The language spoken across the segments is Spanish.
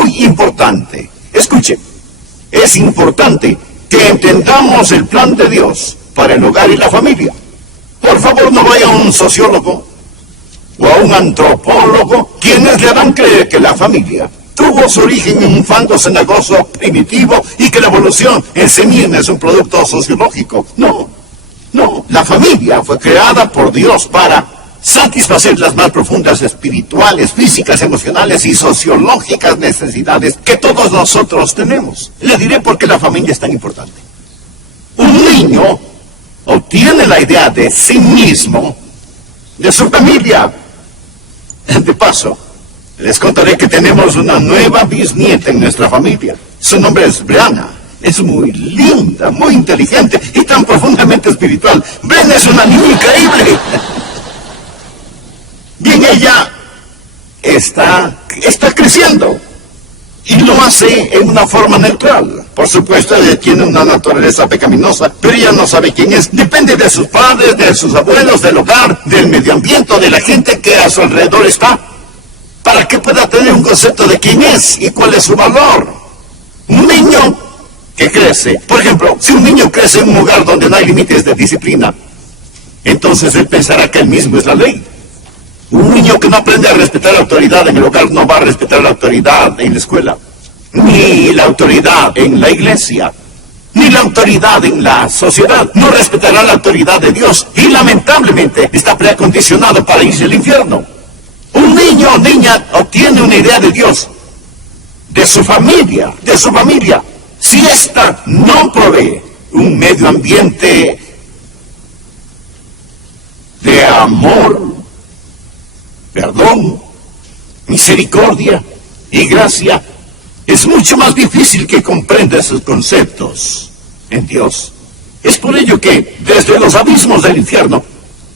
muy importante. Escuchen, es importante que entendamos el plan de Dios para el hogar y la familia. Por favor, no vaya a un sociólogo o a un antropólogo, quienes le harán creer que la familia tuvo su origen en un fango cenagoso primitivo y que la evolución en sí misma es un producto sociológico. No, la familia fue creada por Dios para satisfacer las más profundas espirituales, físicas, emocionales y sociológicas necesidades que todos nosotros tenemos. Le diré por qué la familia es tan importante. Un niño obtiene la idea de sí mismo, de su familia. De paso, les contaré que tenemos una nueva bisnieta en nuestra familia. Su nombre es Brianna. Es muy linda, muy inteligente y tan profundamente espiritual. Brianna es una niña increíble. Bien, ella está creciendo y lo hace en una forma neutral. Por supuesto, ella tiene una naturaleza pecaminosa, pero ella no sabe quién es. Depende de sus padres, de sus abuelos, del hogar, del medio ambiente, de la gente que a su alrededor está, para que pueda tener un concepto de quién es y cuál es su valor. Un niño que crece, por ejemplo, si un niño crece en un hogar donde no hay límites de disciplina, entonces él pensará que él mismo es la ley. Un niño que no aprende a respetar la autoridad en el hogar no va a respetar la autoridad en la escuela, ni la autoridad en la iglesia, ni la autoridad en la sociedad. No respetará la autoridad de Dios y lamentablemente está preacondicionado para irse al infierno. Un niño o niña obtiene una idea de Dios, de su familia. Si ésta no provee un medio ambiente de amor, perdón, misericordia y gracia, es mucho más difícil que comprenda esos conceptos en Dios. Es por ello que desde los abismos del infierno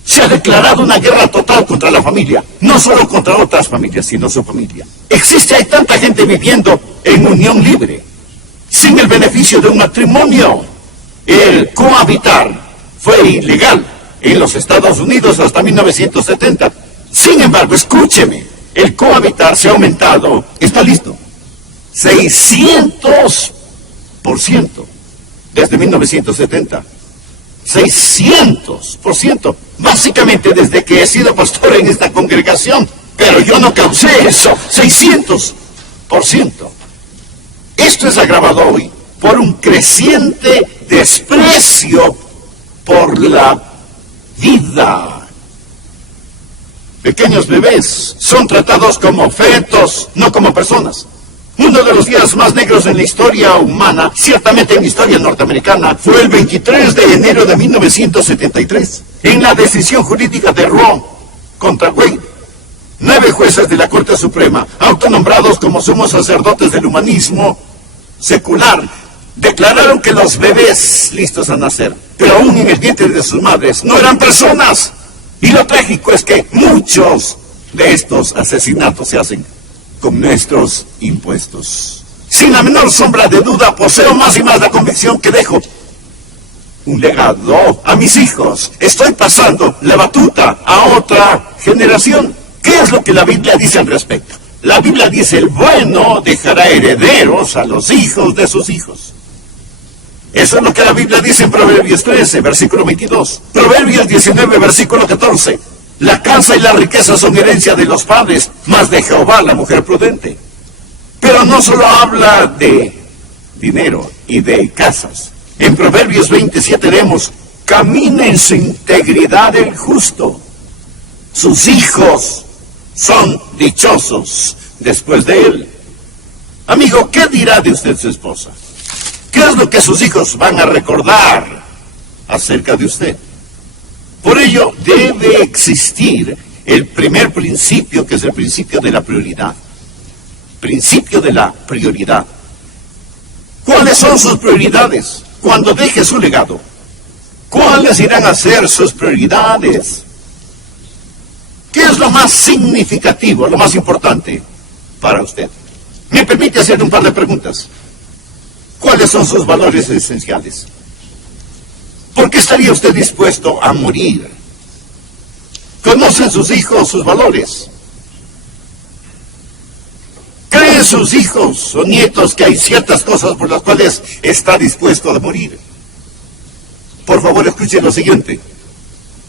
se ha declarado una guerra total contra la familia, no solo contra otras familias, sino su familia. Hay tanta gente viviendo en unión libre, sin el beneficio de un matrimonio. El cohabitar fue ilegal en los Estados Unidos hasta 1970. Sin embargo, escúcheme, el cohabitar se ha aumentado, está listo, 600% desde 1970. 600%, básicamente desde que he sido pastor en esta congregación, pero yo no causé eso, 600%. Esto es agravado hoy por un creciente desprecio por la vida. Pequeños bebés son tratados como fetos, no como personas. Uno de los días más negros en la historia humana, ciertamente en la historia norteamericana, fue el 23 de enero de 1973, en la decisión jurídica de Roe contra Wade. 9 jueces de la Corte Suprema, autonombrados como sumos sacerdotes del humanismo secular, declararon que los bebés listos a nacer, pero aún en el vientre de sus madres, no eran personas. Y lo trágico es que muchos de estos asesinatos se hacen con nuestros impuestos. Sin la menor sombra de duda, poseo más y más la convicción que dejo un legado a mis hijos. Estoy pasando la batuta a otra generación. ¿Qué es lo que la Biblia dice al respecto? La Biblia dice: el bueno dejará herederos a los hijos de sus hijos. Eso es lo que la Biblia dice en Proverbios 13, versículo 22. Proverbios 19, versículo 14. La casa y la riqueza son herencia de los padres, mas de Jehová la mujer prudente. Pero no solo habla de dinero y de casas. En Proverbios 27 leemos: camina en su integridad el justo. Sus hijos son dichosos después de él. Amigo, ¿qué dirá de usted su esposa? ¿Qué es lo que sus hijos van a recordar acerca de usted? Por ello, debe existir el primer principio, que es el principio de la prioridad. Principio de la prioridad. ¿Cuáles son sus prioridades cuando deje su legado? ¿Cuáles irán a ser sus prioridades? ¿Qué es lo más significativo, lo más importante para usted? ¿Me permite hacer un par de preguntas? ¿Cuáles son sus valores esenciales? ¿Por qué estaría usted dispuesto a morir? ¿Conocen sus hijos sus valores? ¿Creen sus hijos o nietos que hay ciertas cosas por las cuales está dispuesto a morir. Por favor, escuche lo siguiente.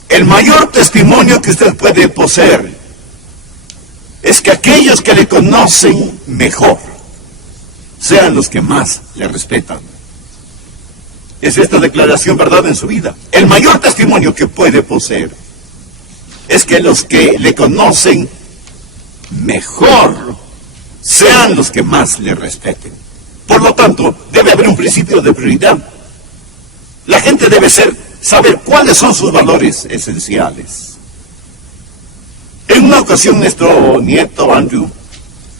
El mayor testimonio que usted puede poseer es que aquellos que le conocen mejor sean los que más le respetan. ¿Es esta declaración verdad en su vida? El mayor testimonio que puede poseer es que los que le conocen mejor sean los que más le respeten. Por lo tanto, debe haber un principio de prioridad. La gente debe saber cuáles son sus valores esenciales. En una ocasión, nuestro nieto Andrew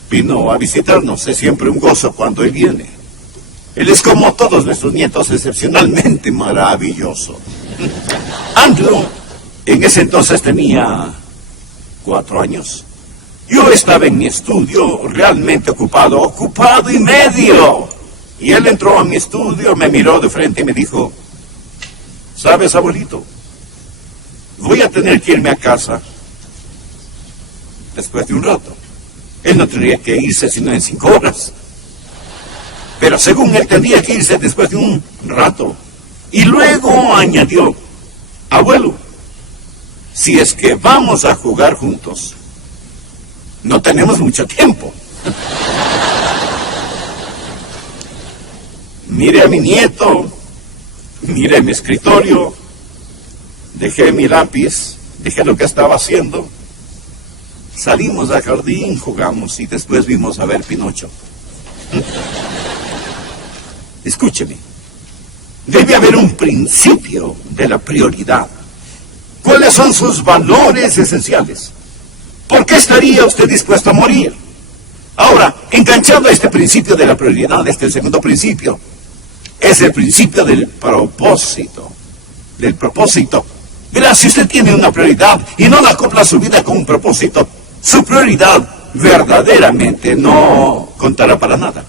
vino a visitarnos. Es siempre un gozo cuando él viene. Él es como todos nuestros nietos, excepcionalmente maravilloso. Andrew, en ese entonces tenía 4 años. Yo estaba en mi estudio realmente ocupado y medio. Y él entró a mi estudio, me miró de frente y me dijo: ¿sabes, abuelito? Voy a tener que irme a casa después de un rato. Él no tendría que irse sino en 5 horas. Pero según él tendría que irse después de un rato. Y luego añadió: abuelo, si es que vamos a jugar juntos, no tenemos mucho tiempo. Mire a mi nieto, mire mi escritorio, dejé mi lápiz, dejé lo que estaba haciendo, salimos al jardín, jugamos y después vimos a ver Pinocho. Escúcheme, debe haber un principio de la prioridad. ¿Cuáles son sus valores esenciales? ¿Por qué estaría usted dispuesto a morir? Ahora, enganchado a este principio de la prioridad, el segundo principio, es el principio del propósito. Del propósito. Verá, si usted tiene una prioridad y no la acopla a su vida con un propósito, su prioridad verdaderamente no contará para nada.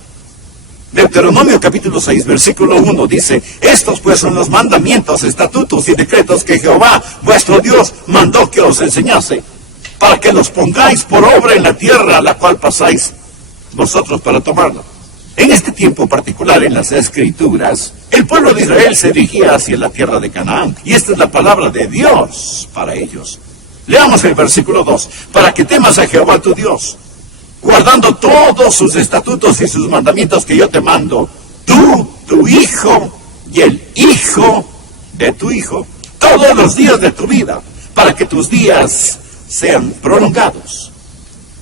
Deuteronomio capítulo 6, versículo 1 dice: estos pues son los mandamientos, estatutos y decretos que Jehová, vuestro Dios, mandó que os enseñase, para que los pongáis por obra en la tierra a la cual pasáis vosotros para tomarla. En este tiempo particular en las Escrituras, el pueblo de Israel se dirigía hacia la tierra de Canaán, y esta es la palabra de Dios para ellos. Leamos el versículo 2: para que temas a Jehová tu Dios, guardando todos sus estatutos y sus mandamientos que yo te mando, tú, tu hijo y el hijo de tu hijo, todos los días de tu vida, para que tus días sean prolongados.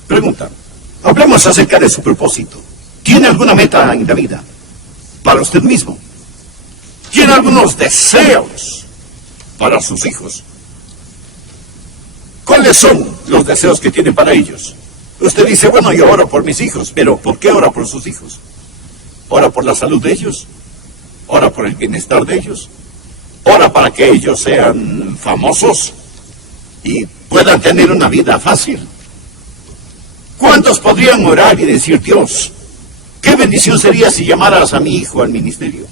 Pregunta, hablemos acerca de su propósito. ¿Tiene alguna meta en la vida para usted mismo? ¿Tiene algunos deseos para sus hijos? ¿Cuáles son los deseos que tiene para ellos? Usted dice: bueno, yo oro por mis hijos, pero ¿por qué ora por sus hijos? ¿Ora por la salud de ellos? ¿Ora por el bienestar de ellos? ¿Ora para que ellos sean famosos y puedan tener una vida fácil? ¿Cuántos podrían orar y decir: Dios, qué bendición sería si llamaras a mi hijo al ministerio?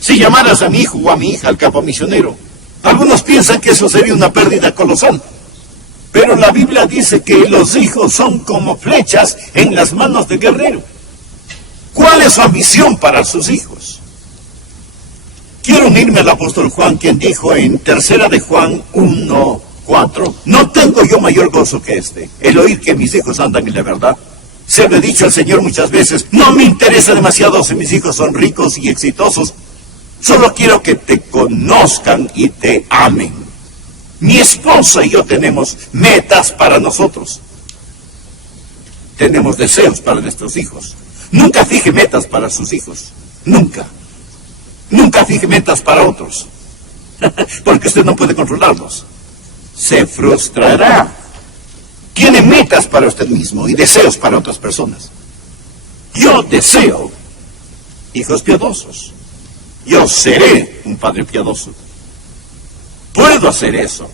Si llamaras a mi hijo o a mi hija al campo misionero. Algunos piensan que eso sería una pérdida colosal. Pero la Biblia dice que los hijos son como flechas en las manos del guerrero. ¿Cuál es su ambición para sus hijos? Quiero unirme al apóstol Juan, quien dijo en 3 de Juan 1:4: no tengo yo mayor gozo que este, el oír que mis hijos andan en la verdad. Se lo he dicho al Señor muchas veces: no me interesa demasiado si mis hijos son ricos y exitosos. Solo quiero que te conozcan y te amen. Mi esposa y yo tenemos metas para nosotros. Tenemos deseos para nuestros hijos. Nunca fije metas para sus hijos. Nunca. Nunca fije metas para otros. Porque usted no puede controlarlos. Se frustrará. Tiene metas para usted mismo y deseos para otras personas. Yo deseo hijos piadosos. Yo seré un padre piadoso. Puedo hacer eso.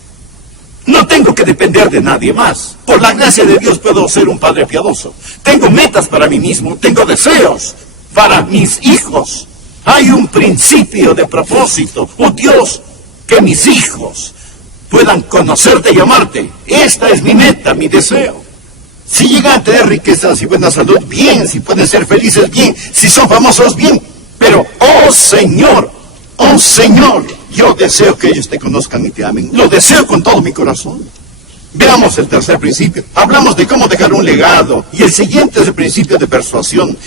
No tengo que depender de nadie más. Por la gracia de Dios puedo ser un padre piadoso. Tengo metas para mí mismo. Tengo deseos para mis hijos. Hay un principio de propósito. Oh Dios, que mis hijos puedan conocerte y amarte. Esta es mi meta, mi deseo. Si llegan a tener riquezas y buena salud, bien. Si pueden ser felices, bien. Si son famosos, bien. Pero, oh Señor, yo deseo que ellos te conozcan y te amen. Lo deseo con todo mi corazón. Veamos el tercer principio. Hablamos de cómo dejar un legado. Y el siguiente es el principio de persuasión.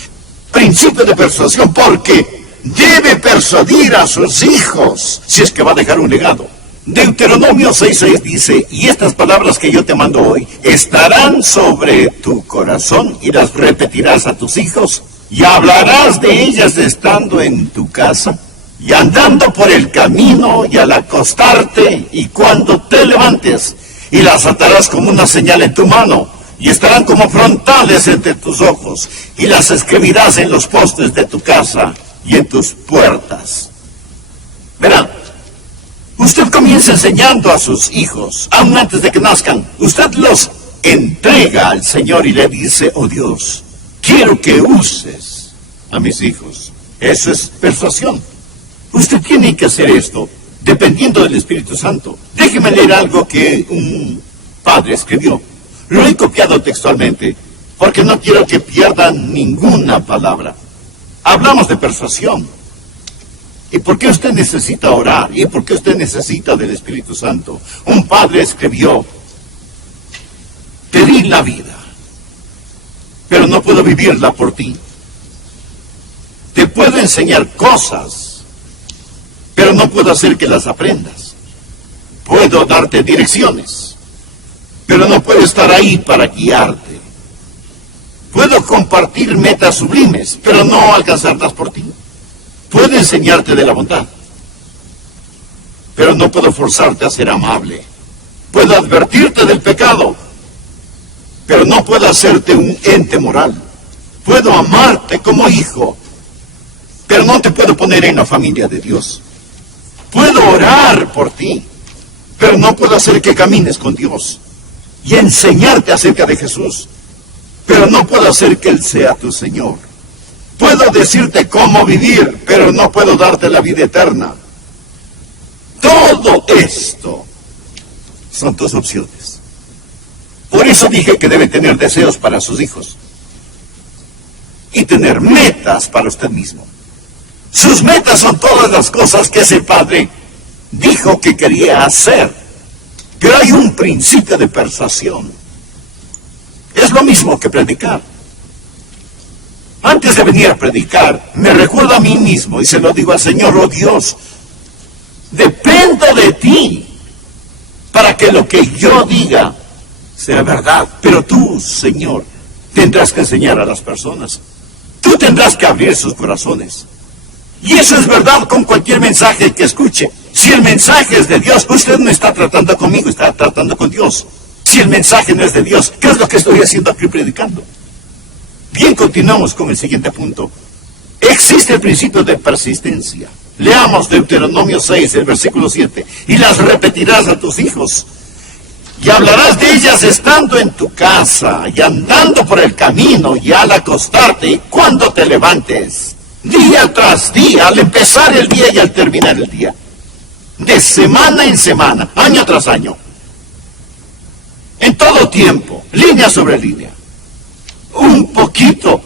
Principio de persuasión, porque debe persuadir a sus hijos si es que va a dejar un legado. Deuteronomio 6:6 dice, y estas palabras que yo te mando hoy estarán sobre tu corazón y las repetirás a tus hijos y hablarás de ellas estando en tu casa y andando por el camino y al acostarte y cuando te levantes, y las atarás como una señal en tu mano y estarán como frontales entre tus ojos y las escribirás en los postes de tu casa y en tus puertas. Verán, usted comienza enseñando a sus hijos, aún antes de que nazcan. Usted los entrega al Señor y le dice, oh Dios, quiero que uses a mis hijos. Eso es persuasión. Usted tiene que hacer esto dependiendo del Espíritu Santo. Déjeme leer algo que un padre escribió. Lo he copiado textualmente porque no quiero que pierdan ninguna palabra. Hablamos de persuasión. ¿Y por qué usted necesita orar? ¿Y por qué usted necesita del Espíritu Santo? Un padre escribió, te di la vida, pero no puedo vivirla por ti. Te puedo enseñar cosas, pero no puedo hacer que las aprendas. Puedo darte direcciones, pero no puedo estar ahí para guiarte. Puedo compartir metas sublimes, pero no alcanzarlas por ti. Puedo enseñarte de la bondad, pero no puedo forzarte a ser amable. Puedo advertirte del pecado, pero no puedo hacerte un ente moral. Puedo amarte como hijo, pero no te puedo poner en la familia de Dios. Puedo orar por ti, pero no puedo hacer que camines con Dios. Y enseñarte acerca de Jesús, pero no puedo hacer que Él sea tu Señor. Puedo decirte cómo vivir, pero no puedo darte la vida eterna. Todo esto son tus opciones. Por eso dije que debe tener deseos para sus hijos. Y tener metas para usted mismo. Sus metas son todas las cosas que ese padre dijo que quería hacer. Pero hay un principio de persuasión. Es lo mismo que predicar. Antes de venir a predicar, me recuerdo a mí mismo y se lo digo al Señor, oh Dios, dependo de ti para que lo que yo diga sea verdad. Pero tú, Señor, tendrás que enseñar a las personas. Tú tendrás que abrir sus corazones. Y eso es verdad con cualquier mensaje que escuche. Si el mensaje es de Dios, usted no está tratando conmigo, está tratando con Dios. Si el mensaje no es de Dios, ¿qué es lo que estoy haciendo aquí predicando? Bien, continuamos con el siguiente punto. Existe el principio de persistencia. Leamos Deuteronomio 6, el versículo 7. Y las repetirás a tus hijos. Y hablarás de ellas estando en tu casa, y andando por el camino, y al acostarte, y cuando te levantes. Día tras día, al empezar el día y al terminar el día. De semana en semana, año tras año. En todo tiempo, línea sobre línea. Un poquito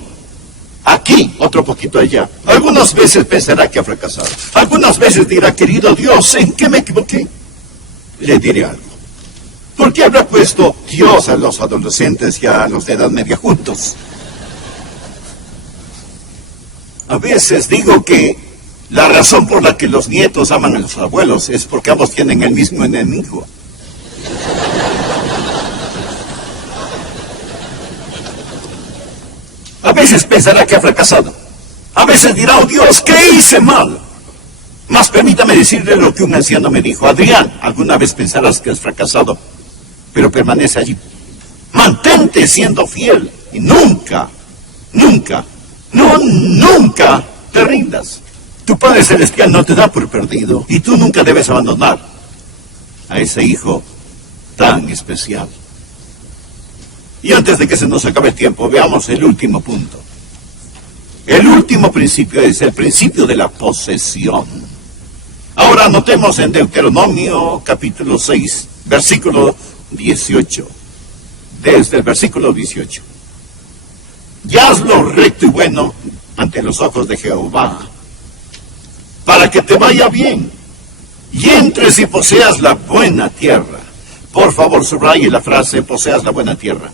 aquí, otro poquito allá. Algunas veces pensará que ha fracasado. Algunas veces dirá, querido Dios, ¿en qué me equivoqué? Le diré algo. ¿Por qué habrá puesto Dios a los adolescentes y a los de edad media juntos? A veces digo que la razón por la que los nietos aman a los abuelos es porque ambos tienen el mismo enemigo. A veces pensará que ha fracasado. A veces dirá, oh Dios, ¿qué hice mal? Mas permítame decirle lo que un anciano me dijo. Adrián, alguna vez pensarás que has fracasado, pero permanece allí. Mantente siendo fiel y nunca te rindas. Tu Padre Celestial no te da por perdido y tú nunca debes abandonar a ese hijo tan especial. Y antes de que se nos acabe el tiempo, veamos el último punto. El último principio es el principio de la posesión. Ahora notemos en Deuteronomio capítulo 6, versículo 18. desde el versículo 18. Y haz lo recto y bueno ante los ojos de Jehová, para que te vaya bien, y entres y poseas la buena tierra. Por favor, subraye la frase, poseas la buena tierra.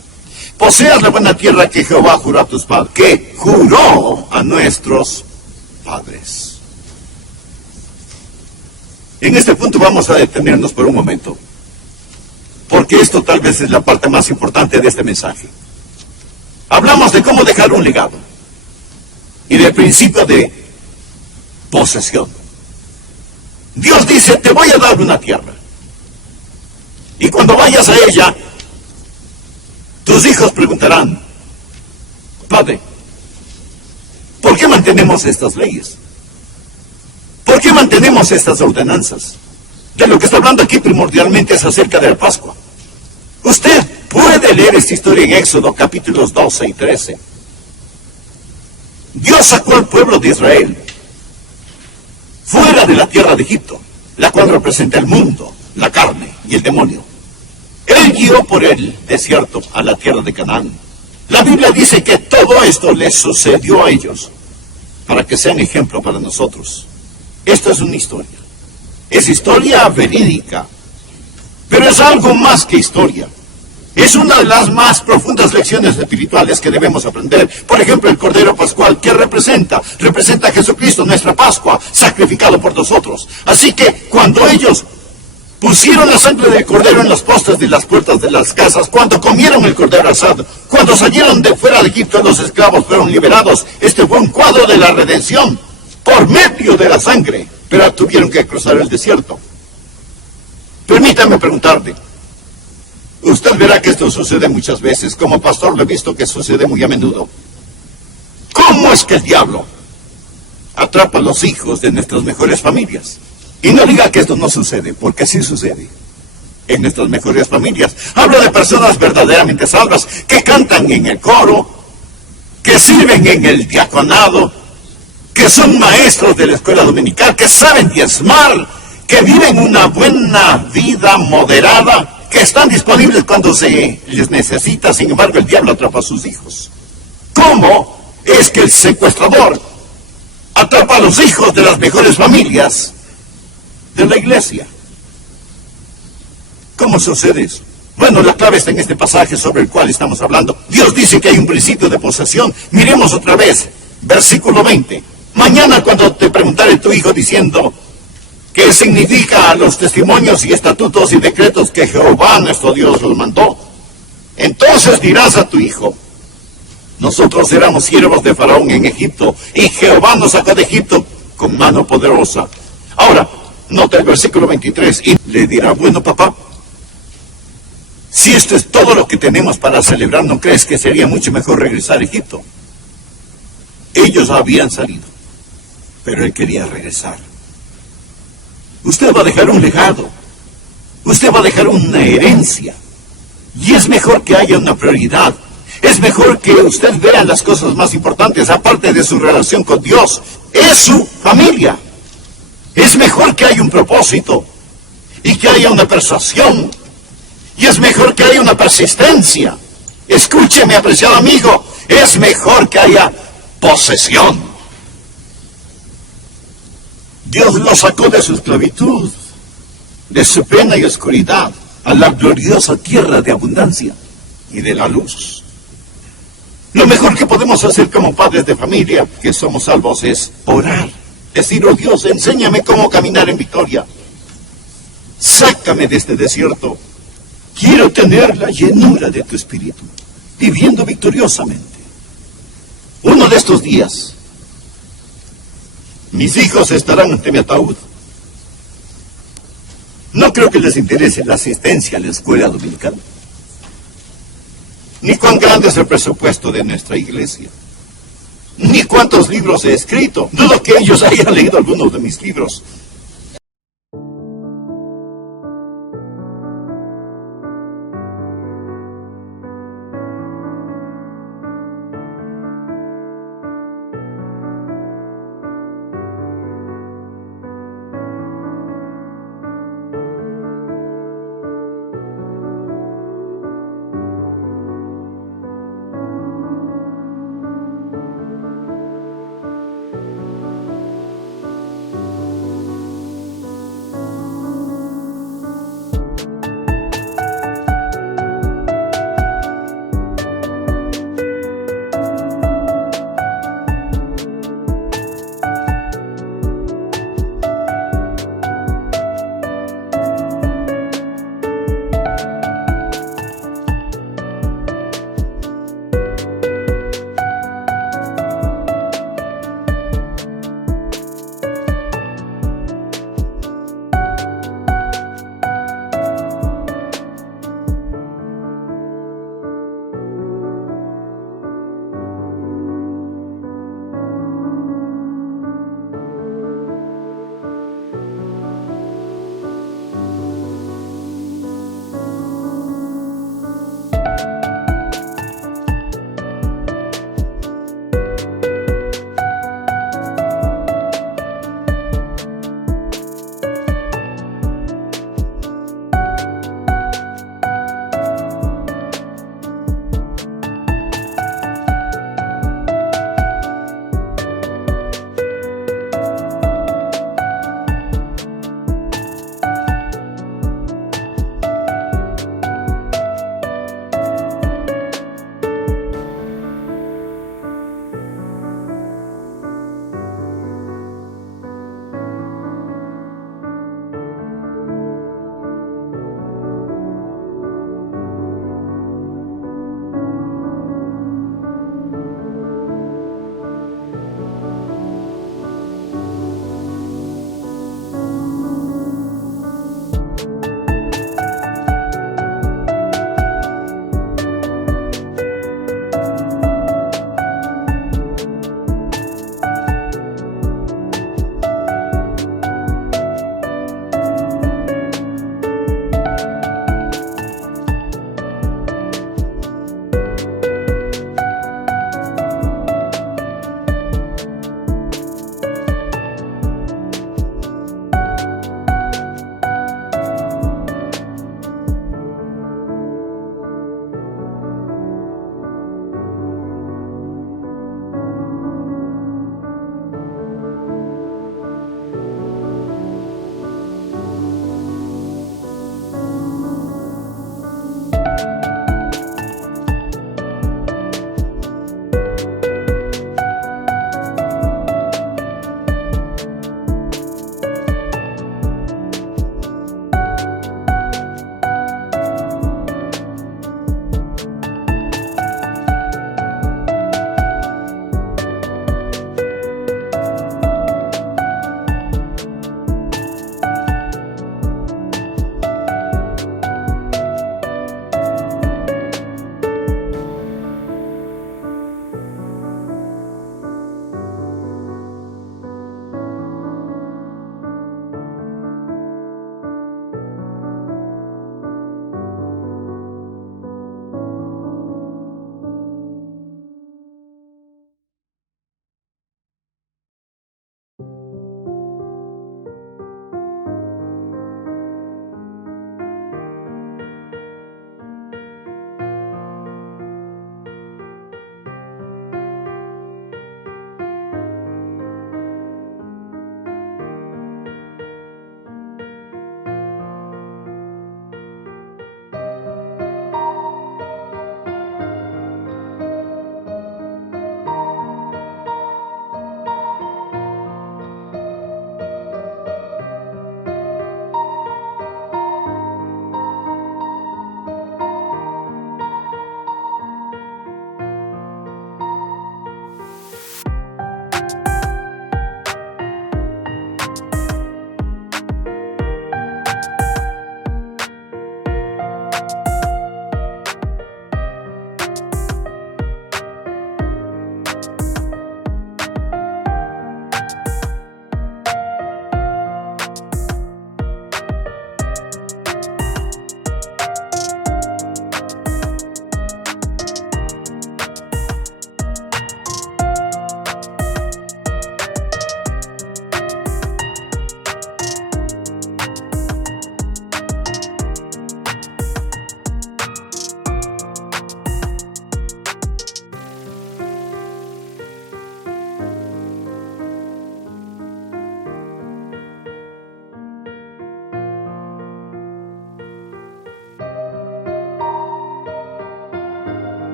Poseas la buena tierra que Jehová juró a tus padres, que juró a nuestros padres. En este punto vamos a detenernos por un momento, porque esto tal vez es la parte más importante de este mensaje. Hablamos de cómo dejar un legado y del principio de posesión. Dios dice, te voy a dar una tierra, y cuando vayas a ella, tus hijos preguntarán, Padre, ¿por qué mantenemos estas leyes? ¿Por qué mantenemos estas ordenanzas? De lo que está hablando aquí primordialmente es acerca de la Pascua. Usted puede leer esta historia en Éxodo capítulos 12 y 13. Dios sacó al pueblo de Israel fuera de la tierra de Egipto, la cual representa el mundo, la carne y el demonio. Él guió por el desierto a la tierra de Canaán. La Biblia dice que todo esto les sucedió a ellos para que sean ejemplo para nosotros. Esto es una historia. Es historia verídica, pero es algo más que historia. Es una de las más profundas lecciones espirituales que debemos aprender. Por ejemplo, el Cordero Pascual, ¿qué representa? Representa a Jesucristo, nuestra Pascua, sacrificado por nosotros. Así que cuando ellos pusieron la sangre del Cordero en los postes de las puertas de las casas, cuando comieron el Cordero asado, cuando salieron de fuera de Egipto, los esclavos fueron liberados. Este fue un cuadro de la redención por medio de la sangre, pero tuvieron que cruzar el desierto. Permítame preguntarle, usted verá que esto sucede muchas veces, como pastor lo he visto que sucede muy a menudo. ¿Cómo es que el diablo atrapa a los hijos de nuestras mejores familias? Y no diga que esto no sucede, porque sí sucede en nuestras mejores familias. Hablo de personas verdaderamente salvas, que cantan en el coro, que sirven en el diaconado, que son maestros de la escuela dominical, que saben diezmar, que viven una buena vida moderada, que están disponibles cuando se les necesita. Sin embargo, el diablo atrapa a sus hijos. ¿Cómo es que el secuestrador atrapa a los hijos de las mejores familias de la iglesia? ¿Cómo sucede eso? Bueno, la clave está en este pasaje sobre el cual estamos hablando. Dios dice que hay un principio de posesión. Miremos otra vez, versículo 20. Mañana cuando te preguntare tu hijo diciendo, ¿qué significa los testimonios y estatutos y decretos que Jehová nuestro Dios los mandó? Entonces dirás a tu hijo, nosotros éramos siervos de Faraón en Egipto, y Jehová nos sacó de Egipto con mano poderosa. Ahora, nota el versículo 23, y le dirá, bueno papá, si esto es todo lo que tenemos para celebrar, ¿no crees que sería mucho mejor regresar a Egipto? Ellos habían salido, pero él quería regresar. Usted va a dejar un legado, usted va a dejar una herencia, y es mejor que haya una prioridad. Es mejor que usted vea las cosas más importantes, aparte de su relación con Dios, es su familia. Es mejor que haya un propósito, y que haya una persuasión, y es mejor que haya una persistencia. Escúcheme, apreciado amigo, es mejor que haya posesión. Dios lo sacó de su esclavitud, de su pena y oscuridad, a la gloriosa tierra de abundancia y de la luz. Lo mejor que podemos hacer como padres de familia que somos salvos es orar. Decir, oh Dios, enséñame cómo caminar en victoria. Sácame de este desierto. Quiero tener la llenura de tu espíritu, viviendo victoriosamente. Uno de estos días, mis hijos estarán ante mi ataúd. No creo que les interese la asistencia a la escuela dominical, ni cuán grande es el presupuesto de nuestra iglesia, ni cuántos libros he escrito. Dudo que ellos hayan leído algunos de mis libros.